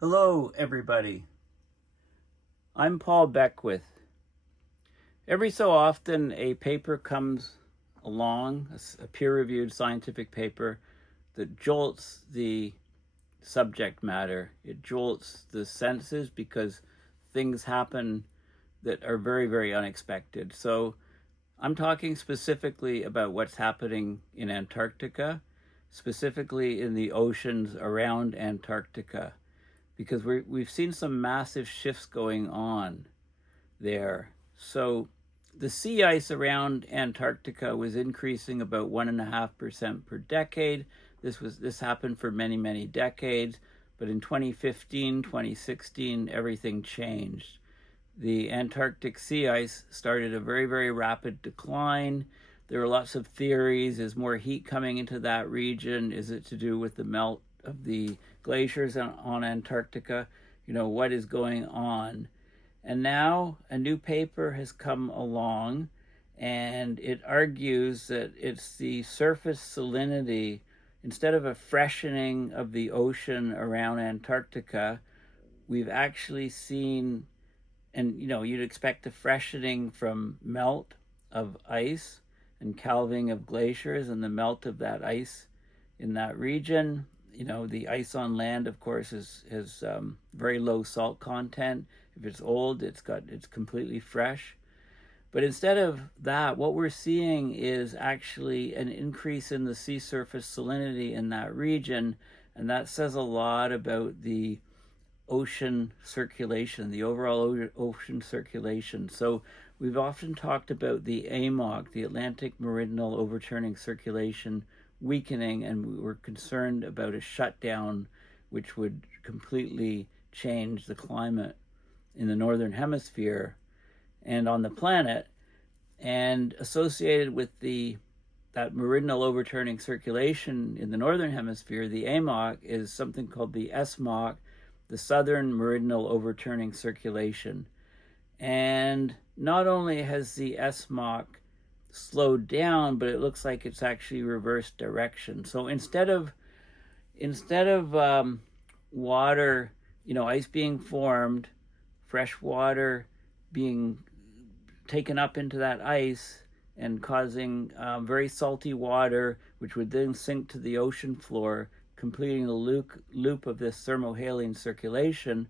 Hello, everybody. I'm Paul Beckwith. Every so often, a paper comes along, a peer-reviewed scientific paper, that jolts the subject matter. It jolts the senses because things happen that are very, very unexpected. So I'm talking specifically about what's happening in Antarctica, specifically in the oceans around Antarctica, because we've seen some massive shifts going on there. So the sea ice around Antarctica was increasing about 1.5% per decade. This happened for many, many decades, but in 2015, 2016, everything changed. The Antarctic sea ice started a very, very rapid decline. There are lots of theories. Is more heat coming into that region? Is it to do with the melt of the glaciers on Antarctica? What is going on? And now a new paper has come along, and it argues that it's the surface salinity. Instead of a freshening of the ocean around Antarctica, we've actually seen, and you'd expect a freshening from melt of ice and calving of glaciers and the melt of that ice in that region. The ice on land, of course, has very low salt content. If it's old, it's completely fresh. But instead of that, what we're seeing is actually an increase in the sea surface salinity in that region, and that says a lot about the ocean circulation, the overall ocean circulation. So we've often talked about the AMOC, the Atlantic Meridional Overturning Circulation, weakening, and we were concerned about a shutdown which would completely change the climate in the northern hemisphere and on the planet. And associated with that meridional overturning circulation in the northern hemisphere, the AMOC, is something called the SMOC, the Southern Meridional Overturning Circulation. And not only has the SMOC slowed down, but it looks like it's actually reversed direction. So instead of water, ice being formed, fresh water being taken up into that ice and causing very salty water, which would then sink to the ocean floor, completing the loop of this thermohaline circulation,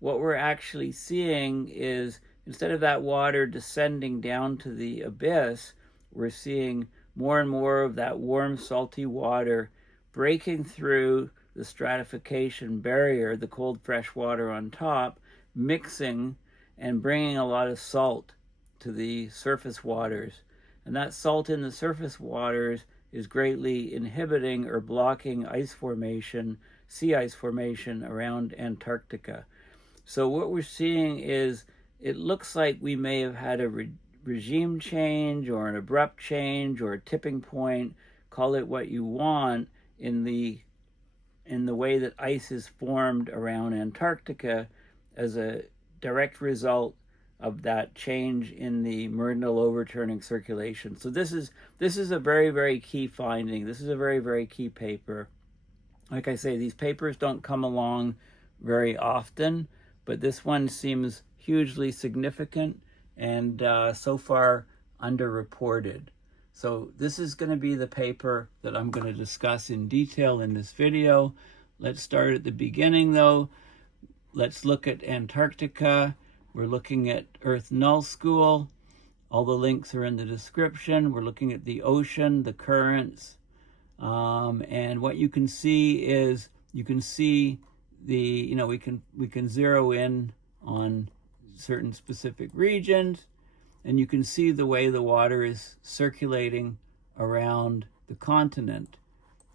what we're actually seeing is, instead of that water descending down to the abyss, we're seeing more and more of that warm, salty water breaking through the stratification barrier, the cold, fresh water on top, mixing and bringing a lot of salt to the surface waters. And that salt in the surface waters is greatly inhibiting or blocking ice formation, sea ice formation around Antarctica. So what we're seeing is, it looks like we may have had a regime change or an abrupt change or a tipping point, call it what you want, in the way that ice is formed around Antarctica as a direct result of that change in the meridional overturning circulation. So this is a very, very key finding. This is a very, very key paper. Like I say, these papers don't come along very often, but this one seems hugely significant and so far underreported. So this is going to be the paper that I'm going to discuss in detail in this video. Let's start at the beginning, though. Let's look at Antarctica. We're looking at Earth Null School. All the links are in the description. We're looking at the ocean, the currents, and what you can see is, we can zero in on certain specific regions, and you can see the way the water is circulating around the continent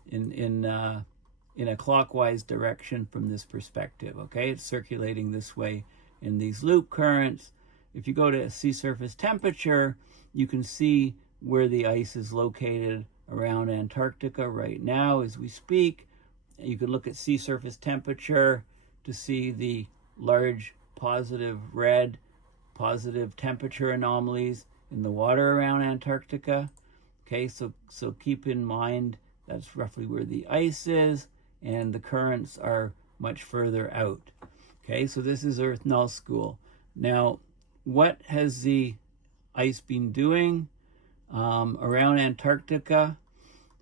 in a clockwise direction from this perspective. Okay, it's circulating this way in these loop currents. If you go to sea surface temperature, you can see where the ice is located around Antarctica right now as we speak. You can look at sea surface temperature to see the large positive red, positive temperature anomalies in the water around Antarctica. Okay, so keep in mind that's roughly where the ice is, and the currents are much further out. Okay, so this is Earth Null School. Now, what has the ice been doing around Antarctica?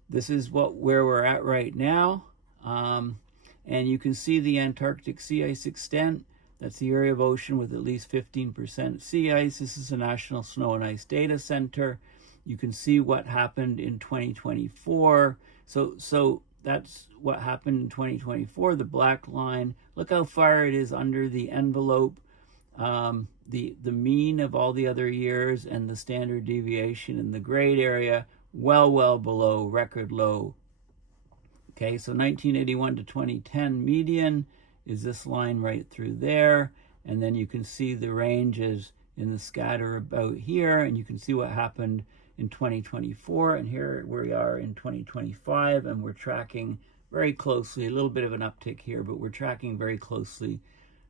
This is where we're at right now. And you can see the Antarctic sea ice extent. That's the area of ocean with at least 15% sea ice. This is the National Snow and Ice Data Center. You can see what happened in 2024. So that's what happened in 2024, the black line. Look how far it is under the envelope. The mean of all the other years and the standard deviation in the grayed area, well below record low. Okay, so 1981 to 2010 median is this line right through there. And then you can see the ranges in the scatter about here, and you can see what happened in 2024. And here we are in 2025, and we're tracking very closely, a little bit of an uptick here, but we're tracking very closely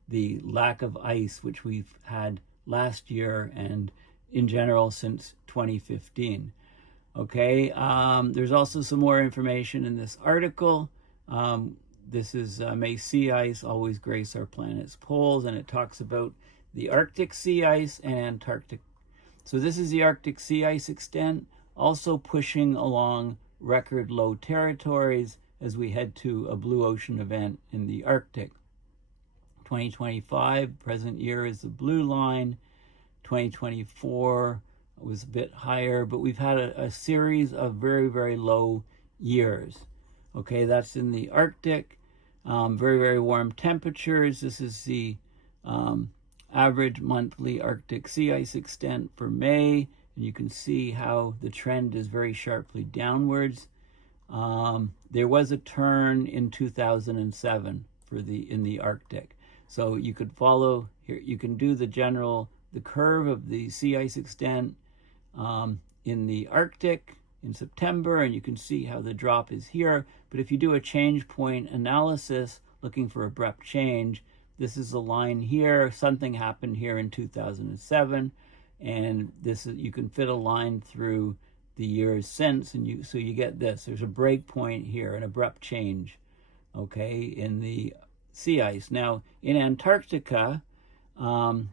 the lack of ice, which we've had last year and in general since 2015. Okay, there's also some more information in this article. This is May sea ice always grace our planet's poles, and it talks about the Arctic sea ice and Antarctic. So this is the Arctic sea ice extent, also pushing along record low territories as we head to a blue ocean event in the Arctic. 2025, present year, is the blue line. 2024 was a bit higher, but we've had a series of very low years. Okay, that's in the Arctic. Very warm temperatures. This is the average monthly Arctic sea ice extent for May, and you can see how the trend is very sharply downwards. There was a turn in 2007 in the Arctic. So you could follow here, you can do the curve of the sea ice extent in the Arctic in September, and you can see how the drop is here. But if you do a change point analysis looking for abrupt change, this is the line here. Something happened here in 2007, and you can fit a line through the years since, and so you get this. There's a break point here, an abrupt change, okay, in the sea ice. Now in Antarctica,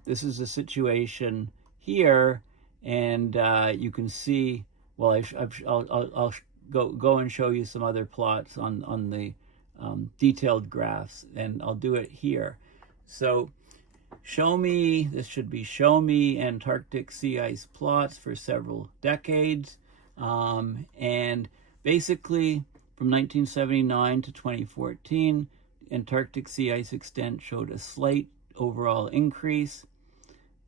this is the situation here, and you can see. Well, I'll go and show you some other plots on the detailed graphs, and I'll do it here. So this should be show me Antarctic sea ice plots for several decades. And basically from 1979 to 2014, Antarctic sea ice extent showed a slight overall increase.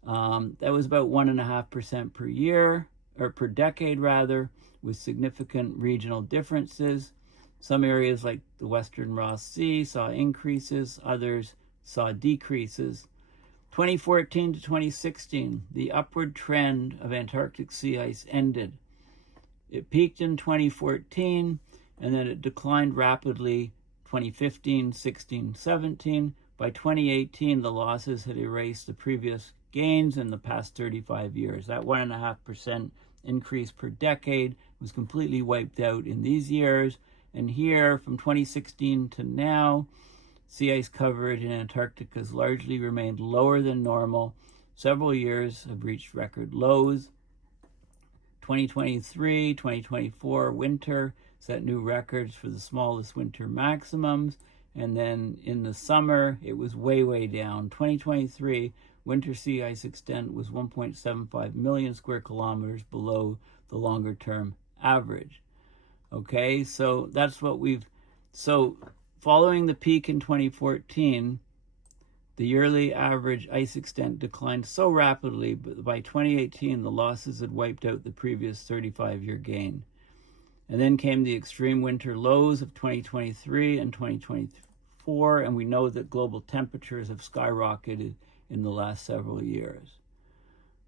That was about 1.5% per year, or per decade rather, with significant regional differences. Some areas like the Western Ross Sea saw increases, others saw decreases. 2014 to 2016, the upward trend of Antarctic sea ice ended. It peaked in 2014, and then it declined rapidly 2015, 16, 17. By 2018, the losses had erased the previous gains in the past 35 years. That 1.5% increase per decade was completely wiped out in these years. And here, from 2016 to now, sea ice coverage in Antarctica has largely remained lower than normal. Several years have reached record lows. 2023, 2024 winter set new records for the smallest winter maximums. And then in the summer, it was way down. 2023, winter sea ice extent was 1.75 million square kilometers below the longer-term average. Okay, so that's what following the peak in 2014, the yearly average ice extent declined so rapidly, but by 2018, the losses had wiped out the previous 35-year gain. And then came the extreme winter lows of 2023 and 2024, and we know that global temperatures have skyrocketed in the last several years.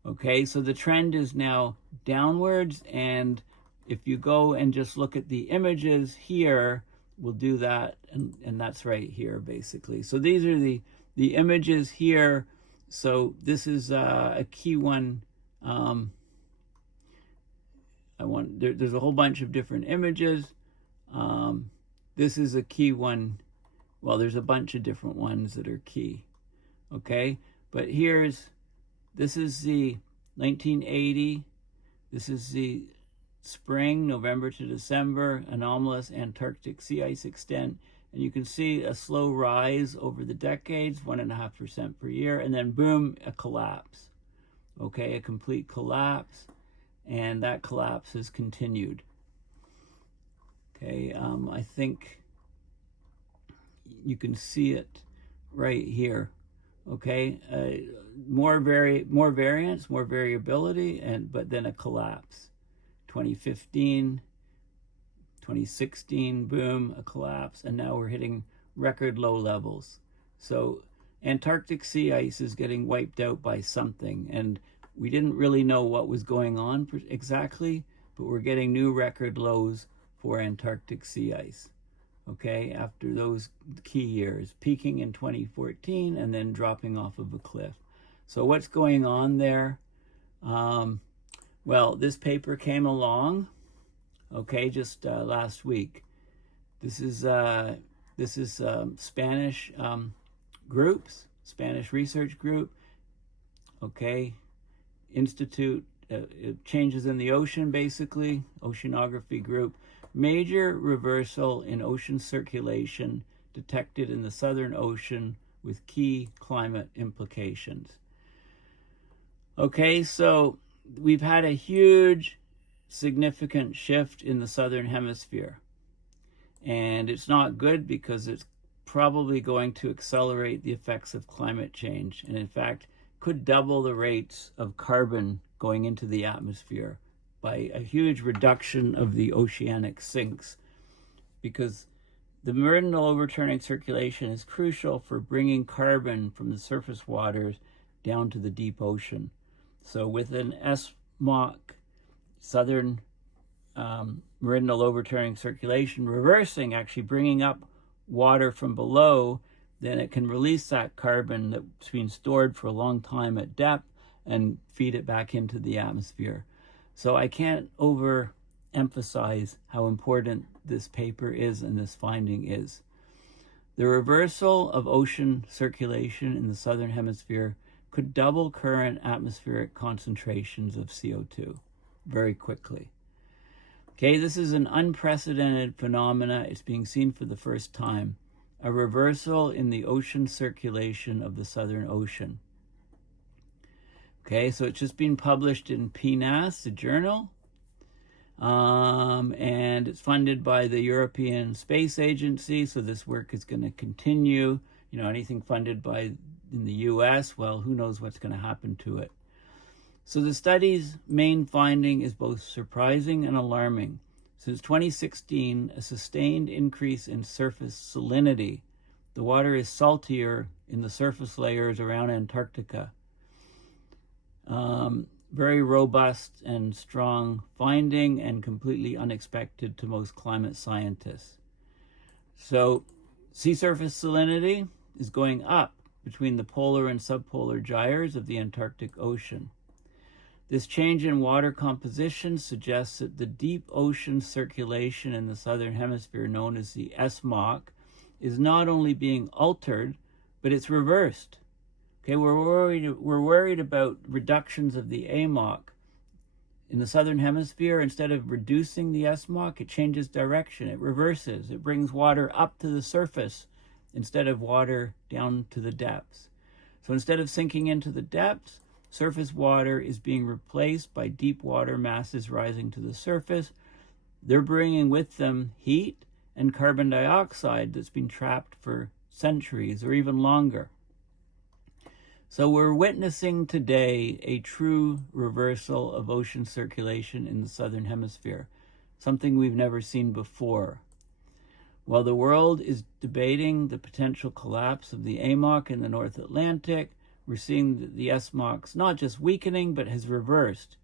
Okay, so the trend is now downwards, and if you go and just look at the images here, we'll do that, and that's right here, basically. So these are the images here. So this is a key one. There's a whole bunch of different images. This is a key one. Well, there's a bunch of different ones that are key. Okay, but this is the 1980. This is the spring, November to December, anomalous Antarctic sea ice extent. And you can see a slow rise over the decades, 1.5% per year, and then boom, a collapse. Okay, a complete collapse, and that collapse has continued. Okay, I think you can see it right here. Okay, more variance, more variability, but then a collapse. 2015, 2016, boom, a collapse, and now we're hitting record low levels. So Antarctic sea ice is getting wiped out by something, and we didn't really know what was going on exactly, but we're getting new record lows for Antarctic sea ice. Okay, after those key years, peaking in 2014 and then dropping off of a cliff. So what's going on there? Well, this paper came along, okay, just last week. This is Spanish Spanish research group, okay, Institute, changes in the ocean, basically, oceanography group. Major reversal in ocean circulation detected in the Southern Ocean with key climate implications. Okay, so we've had a huge, significant shift in the Southern Hemisphere. And it's not good because it's probably going to accelerate the effects of climate change. And in fact, could double the rates of carbon going into the atmosphere by a huge reduction of the oceanic sinks, because the Meridional Overturning Circulation is crucial for bringing carbon from the surface waters down to the deep ocean. So with an SMOC, Southern Meridional Overturning Circulation, reversing, actually bringing up water from below, then it can release that carbon that's been stored for a long time at depth and feed it back into the atmosphere. So I can't overemphasize how important this paper is and this finding is. The reversal of ocean circulation in the Southern Hemisphere could double current atmospheric concentrations of CO2 very quickly. Okay, this is an unprecedented phenomena. It's being seen for the first time. A reversal in the ocean circulation of the Southern Ocean. Okay, so it's just been published in PNAS, the journal, and it's funded by the European Space Agency, so this work is going to continue. You know, anything funded by in the US, well, who knows what's going to happen to it. So the study's main finding is both surprising and alarming. Since 2016, a sustained increase in surface salinity. The water is saltier in the surface layers around Antarctica. Very robust and strong finding, and completely unexpected to most climate scientists. So sea surface salinity is going up between the polar and subpolar gyres of the Antarctic Ocean. This change in water composition suggests that the deep ocean circulation in the Southern Hemisphere, known as the SMOC, is not only being altered, but it's reversed. Okay, we're worried about reductions of the AMOC. In the Southern Hemisphere, instead of reducing the SMOC, it changes direction, it reverses. It brings water up to the surface instead of water down to the depths. So instead of sinking into the depths, surface water is being replaced by deep water masses rising to the surface. They're bringing with them heat and carbon dioxide that's been trapped for centuries or even longer. So we're witnessing today a true reversal of ocean circulation in the Southern Hemisphere, something we've never seen before. While the world is debating the potential collapse of the AMOC in the North Atlantic, we're seeing that the SMOC's not just weakening, but has reversed.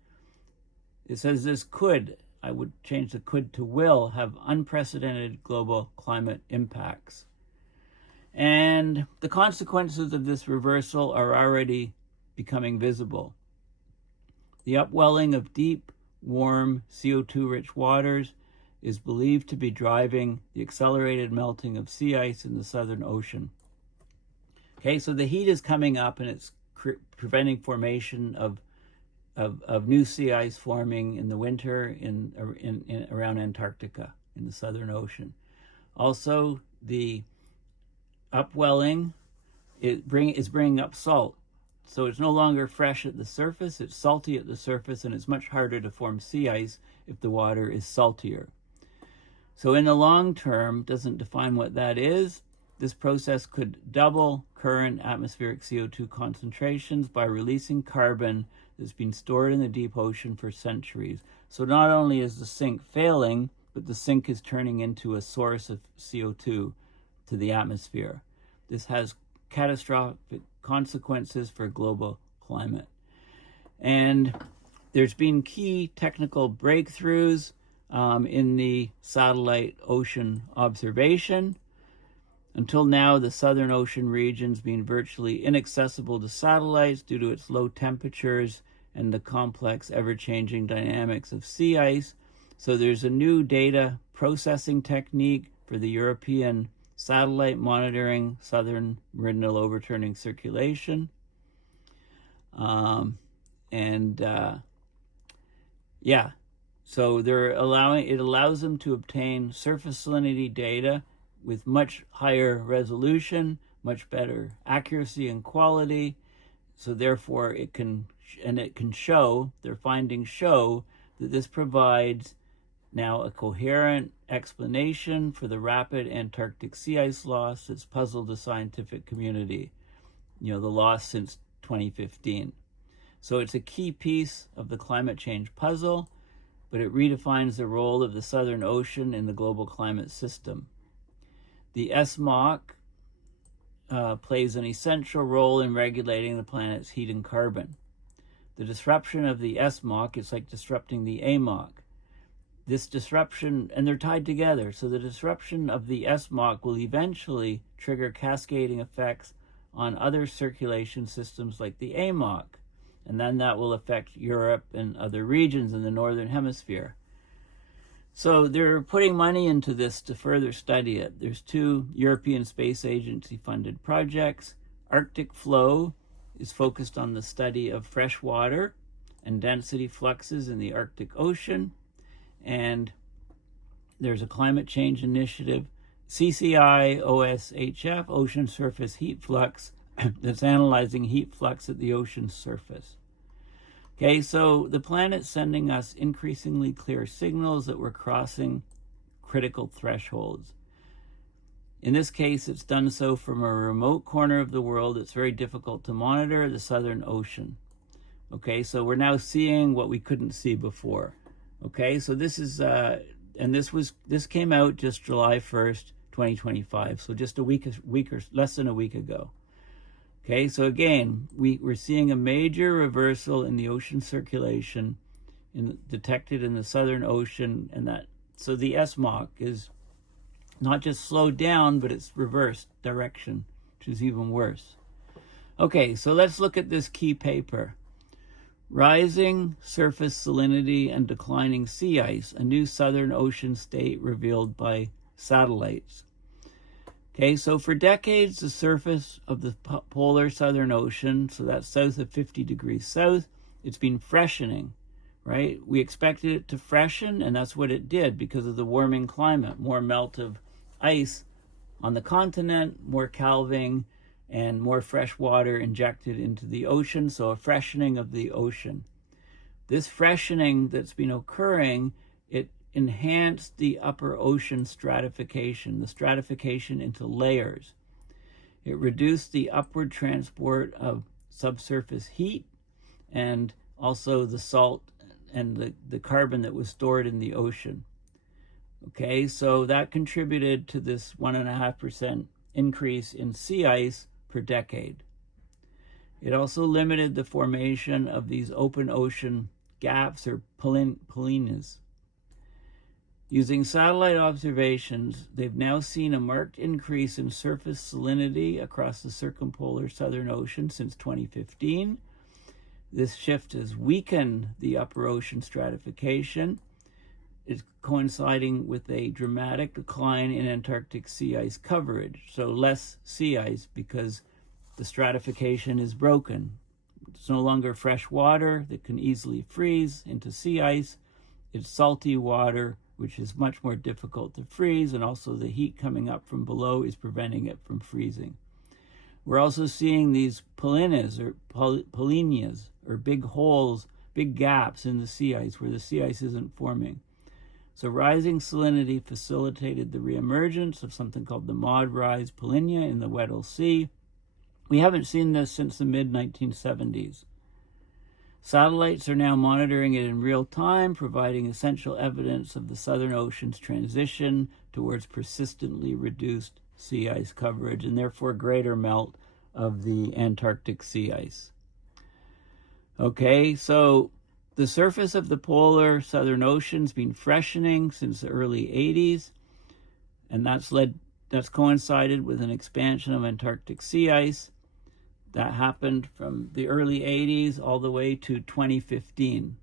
It says this could, I would change the could to will, have unprecedented global climate impacts. And the consequences of this reversal are already becoming visible. The upwelling of deep, warm, CO2-rich waters is believed to be driving the accelerated melting of sea ice in the Southern Ocean. Okay, so the heat is coming up and it's preventing formation of new sea ice forming in the winter in around Antarctica in the Southern Ocean. Also, the upwelling is bringing up salt. So it's no longer fresh at the surface, it's salty at the surface, and it's much harder to form sea ice if the water is saltier. So in the long term, doesn't define what that is, this process could double current atmospheric CO2 concentrations by releasing carbon that's been stored in the deep ocean for centuries. So not only is the sink failing, but the sink is turning into a source of CO2 to the atmosphere. This has catastrophic consequences for global climate. And there's been key technical breakthroughs in the satellite ocean observation. Until now, the Southern Ocean region's been virtually inaccessible to satellites due to its low temperatures and the complex, ever-changing dynamics of sea ice. So there's a new data processing technique for the European satellite monitoring Southern Meridional Overturning Circulation. So it allows them to obtain surface salinity data with much higher resolution, much better accuracy and quality. So therefore their findings show that this provides now a coherent explanation for the rapid Antarctic sea ice loss that's puzzled the scientific community, the loss since 2015. So it's a key piece of the climate change puzzle, but it redefines the role of the Southern Ocean in the global climate system. The SMOC plays an essential role in regulating the planet's heat and carbon. The disruption of the SMOC is like disrupting the AMOC. This disruption, and they're tied together, so the disruption of the SMOC will eventually trigger cascading effects on other circulation systems like the AMOC, and then that will affect Europe and other regions in the Northern Hemisphere. So they're putting money into this to further study it. There's 2 European Space Agency funded projects. Arctic Flow is focused on the study of fresh water and density fluxes in the Arctic Ocean. And there's a climate change initiative, CCI-OSHF, Ocean Surface Heat Flux, that's analyzing heat flux at the ocean's surface. Okay, so the planet's sending us increasingly clear signals that we're crossing critical thresholds. In this case, it's done so from a remote corner of the world that's very difficult to monitor, the Southern Ocean. Okay, so we're now seeing what we couldn't see before. Okay, so this is, this came out just July 1st, 2025, so just a week or less than a week ago. Okay, so again, we're seeing a major reversal in the ocean circulation detected in the Southern Ocean, so the SMOC is not just slowed down, but it's reversed direction, which is even worse. Okay, so let's look at this key paper. Rising surface salinity and declining sea ice, a new Southern Ocean state revealed by satellites. Okay, so for decades, the surface of the polar Southern Ocean, so that's south of 50 degrees south, it's been freshening, right? We expected it to freshen, and that's what it did because of the warming climate, more melt of ice on the continent, more calving, and more fresh water injected into the ocean, so a freshening of the ocean. This freshening that's been occurring, it enhanced the upper ocean stratification, the stratification into layers. It reduced the upward transport of subsurface heat and also the salt and the carbon that was stored in the ocean. Okay, so that contributed to this 1.5% increase in sea ice per decade. It also limited the formation of these open ocean gaps or polynyas. Using satellite observations, they've now seen a marked increase in surface salinity across the circumpolar Southern Ocean since 2015. This shift has weakened the upper ocean stratification, is coinciding with a dramatic decline in Antarctic sea ice coverage. So less sea ice because the stratification is broken. It's no longer fresh water that can easily freeze into sea ice. It's salty water, which is much more difficult to freeze, and also the heat coming up from below is preventing it from freezing. We're also seeing these polynyas or big holes, big gaps in the sea ice where the sea ice isn't forming. So rising salinity facilitated the reemergence of something called the Maud-Rise polynya in the Weddell Sea. We haven't seen this since the mid-1970s. Satellites are now monitoring it in real time, providing essential evidence of the Southern Ocean's transition towards persistently reduced sea ice coverage and therefore greater melt of the Antarctic sea ice. Okay, so the surface of the polar Southern Ocean's been freshening since the early 80s, and that's coincided with an expansion of Antarctic sea ice. That happened from the early 80s all the way to 2015.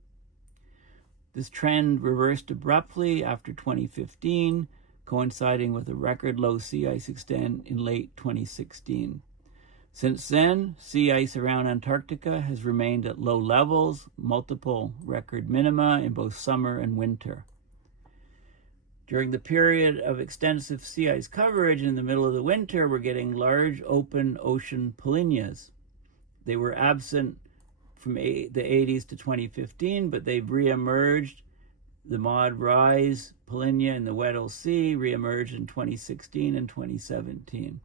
This trend reversed abruptly after 2015, coinciding with a record low sea ice extent in late 2016. Since then, sea ice around Antarctica has remained at low levels, multiple record minima in both summer and winter. During the period of extensive sea ice coverage in the middle of the winter, we're getting large open ocean polynyas. They were absent from the 80s to 2015, but they've reemerged. The Maud-Rise polynya in the Weddell Sea reemerged in 2016 and 2017.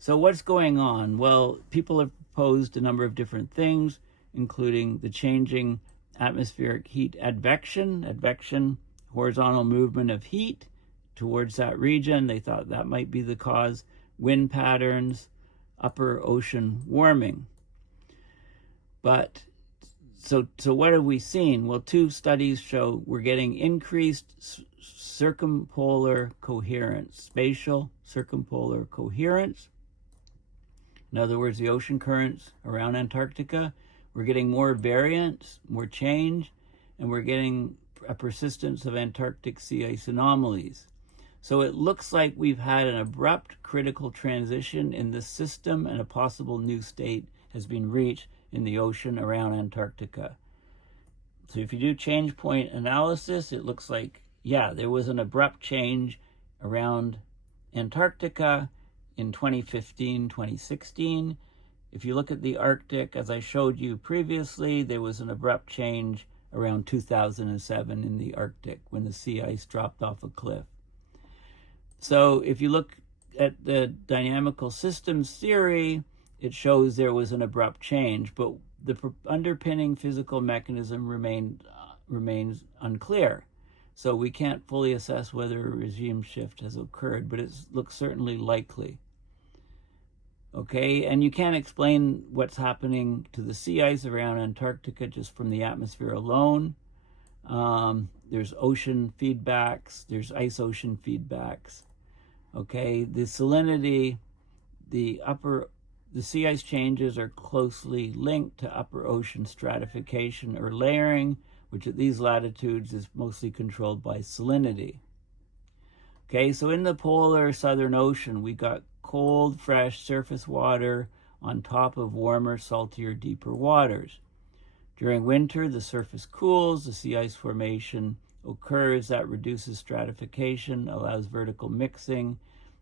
So what's going on? Well, people have proposed a number of different things, including the changing atmospheric heat advection, horizontal movement of heat towards that region. They thought that might be the cause. Wind patterns, upper ocean warming. But so what have we seen? Well, two studies show we're getting increased circumpolar coherence, spatial circumpolar coherence. In other words, the ocean currents around Antarctica, we're getting more variance, more change, and we're getting a persistence of Antarctic sea ice anomalies. So it looks like we've had an abrupt critical transition in this system, and a possible new state has been reached in the ocean around Antarctica. So if you do change point analysis, it looks like, yeah, there was an abrupt change around Antarctica in 2015, 2016. If you look at the Arctic, as I showed you previously, there was an abrupt change around 2007 in the Arctic when the sea ice dropped off a cliff. So if you look at the dynamical systems theory, it shows there was an abrupt change, but the underpinning physical mechanism remains unclear. So we can't fully assess whether a regime shift has occurred, but it looks certainly likely. Okay, and you can't explain what's happening to the sea ice around Antarctica just from the atmosphere alone. There's ocean feedbacks, there's ice-ocean feedbacks. Okay, the salinity, the sea ice changes are closely linked to upper ocean stratification or layering, which at these latitudes is mostly controlled by salinity. Okay, so in the polar Southern Ocean, we got cold, fresh surface water on top of warmer, saltier, deeper waters. During winter, the surface cools, the sea ice formation occurs, that reduces stratification, allows vertical mixing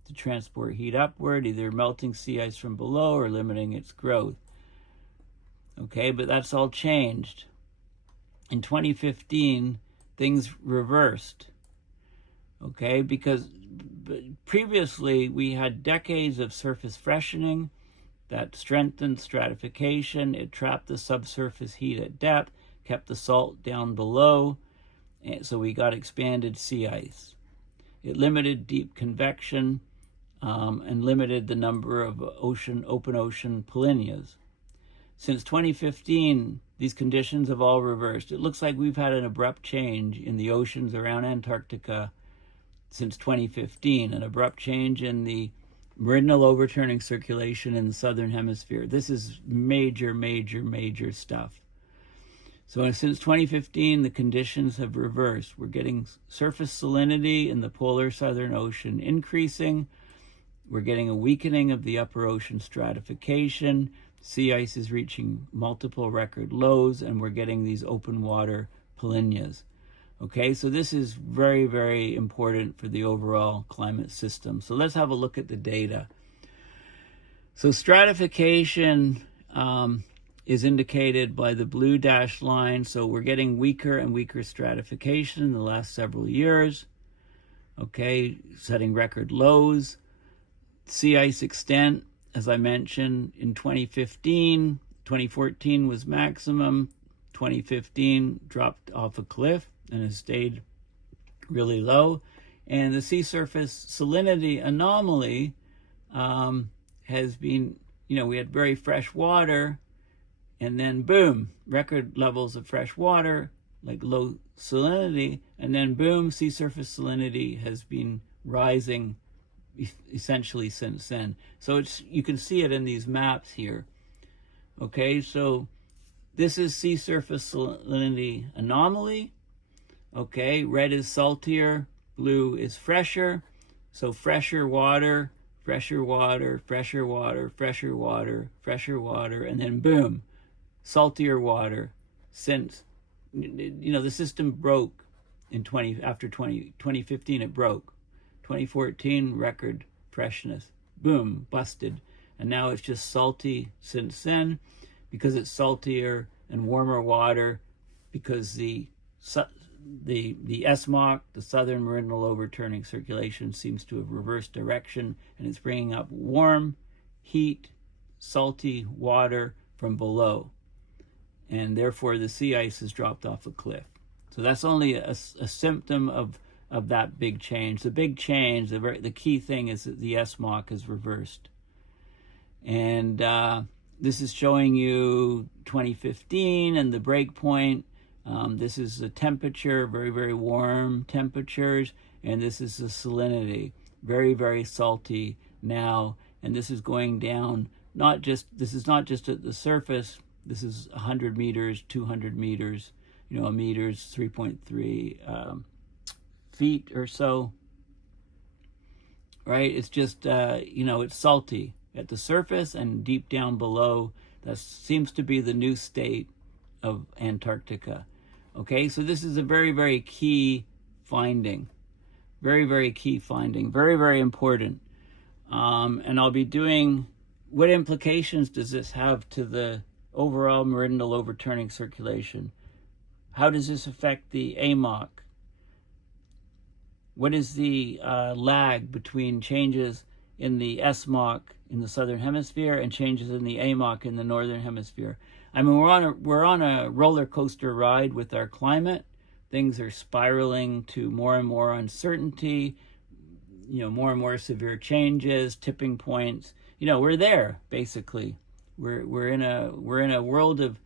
to transport heat upward, either melting sea ice from below or limiting its growth. Okay, but that's all changed. In 2015, things reversed. Okay, because previously we had decades of surface freshening that strengthened stratification. It trapped the subsurface heat at depth, kept the salt down below, and so we got expanded sea ice. It limited deep convection and limited the number of open ocean polynyas. Since 2015, these conditions have all reversed. It looks like we've had an abrupt change in the oceans around Antarctica since 2015, an abrupt change in the meridional overturning circulation in the southern hemisphere. This is major, major, major stuff. So since 2015, the conditions have reversed. We're getting surface salinity in the polar Southern Ocean increasing. We're getting a weakening of the upper ocean stratification. Sea ice is reaching multiple record lows, and we're getting these open water polynyas. Okay, so this is very, very important for the overall climate system. So let's have a look at the data. So stratification is indicated by the blue dashed line. So we're getting weaker and weaker stratification in the last several years. Okay, setting record lows. Sea ice extent, as I mentioned, in 2015, 2014 was maximum. 2015 dropped off a cliff and has stayed really low. And the sea surface salinity anomaly has been, we had very fresh water, and then boom, record levels of fresh water, like low salinity, and then boom, sea surface salinity has been rising essentially since then. So you can see it in these maps here. Okay, so this is sea surface salinity anomaly. Okay, red is saltier, blue is fresher. So fresher water, fresher water, fresher water, fresher water, fresher water, and then boom, saltier water. Since the system broke after 2015 it broke. 2014 record freshness, boom, busted, and now it's just salty since then, because it's saltier and warmer water, because the SMOC, the Southern Meridional Overturning Circulation, seems to have reversed direction, and it's bringing up warm, heat, salty water from below, and therefore the sea ice has dropped off a cliff. So that's only a symptom of that big change. The big change, the key thing is that the SMOC is reversed. And this is showing you 2015 and the break point. This is the temperature, very, very warm temperatures. And this is the salinity, very, very salty now. And this is going down, this is not just at the surface. This is 100 meters, 200 meters, a meter's 3.3 feet or so, right? It's just, it's salty at the surface and deep down below. That seems to be the new state of Antarctica. Okay, so this is a very, very key finding. Very, very key finding. Very, very important. And I'll be doing, what implications does this have to the overall meridional overturning circulation? How does this affect the AMOC? What is the lag between changes in the SMOC in the southern hemisphere and changes in the AMOC in the northern hemisphere? I mean, we're on a roller coaster ride with our climate. Things are spiraling to more and more uncertainty, more and more severe changes, tipping points. We're there basically. We're in a world of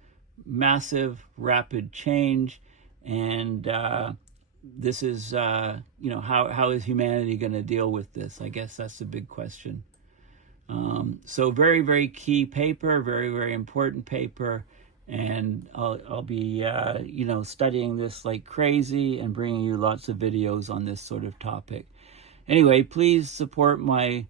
massive, rapid change, and this is, how is humanity going to deal with this? I guess that's the big question. So very, very key paper, very, very important paper, and I'll be, studying this like crazy and bringing you lots of videos on this sort of topic. Anyway, please support my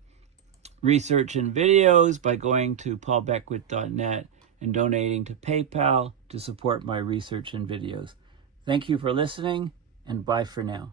research and videos by going to paulbeckwith.net and donating to PayPal to support my research and videos. Thank you for listening, and bye for now.